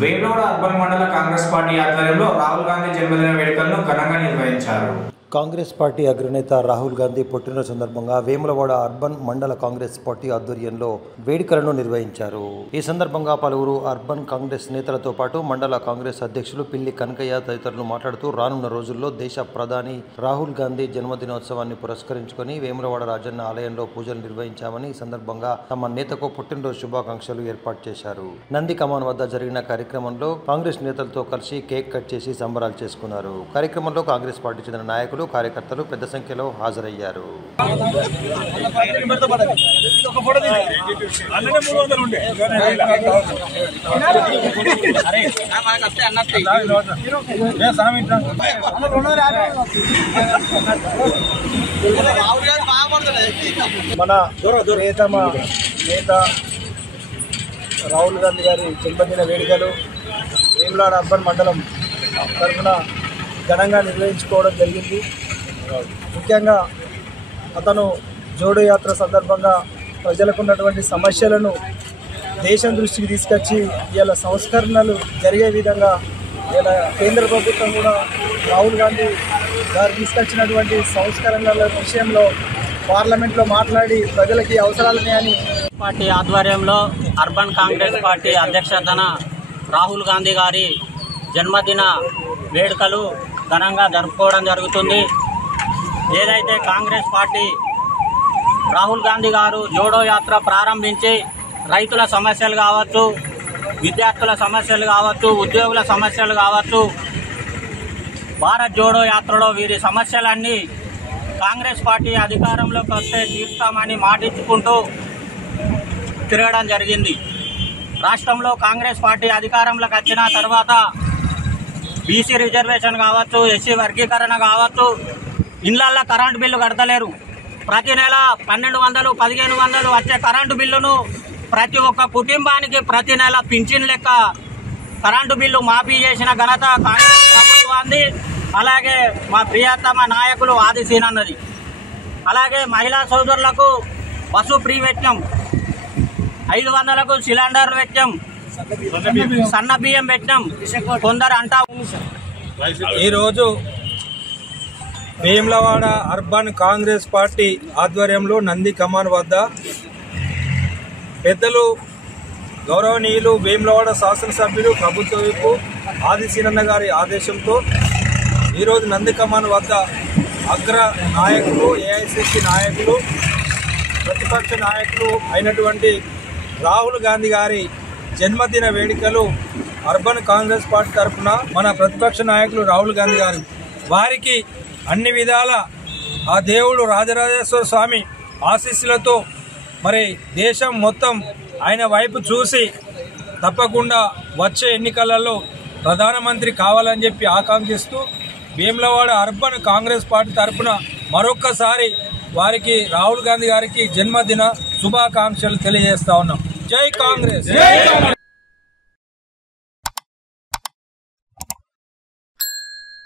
Vemulawada urban మండల Congress party ఆధ్వర్యంలో రాహుల్ గాంధీ జన్మదిన వేడుకలను ఘనంగా నిర్వహించారు. కాంగ్రెస్ పార్టీ అగ్రనేత రాహుల్ గాంధీ పుట్టినరోజు సందర్భంగా వేములవాడ అర్బన్ మండల కాంగ్రెస్ పార్టీ ఆధ్వర్యంలో వేడుకలను నిర్వహించారు. ఈ సందర్భంగా పలువురు అర్బన్ కాంగ్రెస్ నేతలతో పాటు మండల కాంగ్రెస్ అధ్యక్షులు పిల్లి కనకయ్య తదితరులు మాట్లాడుతూ రానున్న రోజుల్లో దేశ ప్రధాని రాహుల్ గాంధీ జన్మదినోత్సవాన్ని పురస్కరించుకొని వేములవాడ రాజన్న ఆలయంలో పూజలు నిర్వహించామని ఈ సందర్భంగా తమ నేతకు పుట్టినరోజు శుభాకాంక్షలు ఏర్పాటు చేశారు. నంది కమాన్ వద్ద జరిగిన కార్యక్రమంలో కాంగ్రెస్ నేతలతో కలిసి కేక్ కట్ చేసి సంబరాలు చేసుకున్నారు. కార్యక్రమంలో కాంగ్రెస్ పార్టీ చెందిన నాయకులు కార్యకర్తలు పెద్ద సంఖ్యలో హాజరయ్యారు. మన ప్రియతమ నేత రాహుల్ గాంధీ గారి జన్మదిన వేడుకలు వేములవాడ అర్బన్ మండలం తరఫున ఘనంగా నిర్వహించుకోవడం జరిగింది. ముఖ్యంగా అతను జోడో యాత్ర సందర్భంగా ప్రజలకు ఉన్నటువంటి సమస్యలను దేశం దృష్టికి తీసుకొచ్చి ఇలా సంస్కరణలు జరిగే విధంగా ఇలా కేంద్ర ప్రభుత్వం కూడా రాహుల్ గాంధీ గారు తీసుకొచ్చినటువంటి సంస్కరణల విషయంలో పార్లమెంట్లో మాట్లాడి ప్రజలకి అవసరాలున్నాయని పార్టీ ఆధ్వర్యంలో అర్బన్ కాంగ్రెస్ పార్టీ అధ్యక్షతన రాహుల్ గాంధీ గారి జన్మదిన వేడుకలు ఘనంగా జరుపుకోవడం జరుగుతుంది. ఏదైతే కాంగ్రెస్ పార్టీ రాహుల్ గాంధీ గారు జోడో యాత్ర ప్రారంభించి రైతుల సమస్యలు కావచ్చు, విద్యార్థుల సమస్యలు కావచ్చు, ఉద్యోగుల సమస్యలు కావచ్చు, భారత్ జోడో యాత్రలో వీరి సమస్యలన్నీ కాంగ్రెస్ పార్టీ అధికారంలోకి వస్తే తీర్స్తామని మాటిచ్చుకుంటూ తిరగడం జరిగింది. రాష్ట్రంలో కాంగ్రెస్ పార్టీ అధికారంలోకి వచ్చిన తర్వాత బీసీ రిజర్వేషన్ కావచ్చు, ఎస్సీ వర్గీకరణ కావచ్చు, ఇళ్లల్లో కరెంటు బిల్లు కడతలేరు. ప్రతి నెల 1200, 1500 వచ్చే కరెంటు బిల్లును ప్రతి ఒక్క కుటుంబానికి ప్రతి నెల పింఛన్ లెక్క కరెంటు బిల్లు మాఫీ చేసిన ఘనత కాంగ్రెస్ ప్రభుత్వాన్ని. అలాగే మా ప్రియతమ నాయకులు ఆదిశీనన్నది. అలాగే మహిళా సోదరులకు బస్సు ఫ్రీ పెట్టాం, 500కు సిలిండర్లు పెట్టాం, సన్న బియ్యం పెట్టాం. కొందరు అంటా ఈరోజు వేములవాడ అర్బన్ కాంగ్రెస్ పార్టీ ఆధ్వర్యంలో నంది కమాన్ వద్ద పెద్దలు గౌరవనీయులు వేములవాడ శాసనసభ్యులు ప్రభుత్వ వైపు ఆదిశీనన్న గారి ఆదేశంతో ఈరోజు నంది కమాన్ వద్ద అగ్ర నాయకులు, ఏఐసిసి నాయకులు, ప్రతిపక్ష నాయకులు అయినటువంటి రాహుల్ గాంధీ గారి జన్మదిన వేడుకలు అర్బన్ కాంగ్రెస్ పార్టీ తరఫున మన ప్రతిపక్ష నాయకులు రాహుల్ గాంధీ గారు వారికి అన్ని విధాల ఆ దేవుడు రాజరాజేశ్వర స్వామి ఆశీస్సులతో మరి దేశం మొత్తం ఆయన వైపు చూసి తప్పకుండా వచ్చే ఎన్నికలలో ప్రధానమంత్రి కావాలని చెప్పి ఆకాంక్షిస్తూ వేములవాడ అర్బన్ కాంగ్రెస్ పార్టీ తరఫున మరొక్కసారి వారికి రాహుల్ గాంధీ గారికి జన్మదిన శుభాకాంక్షలు తెలియజేస్తా ఉన్నాం. జై కాంగ్రెస్.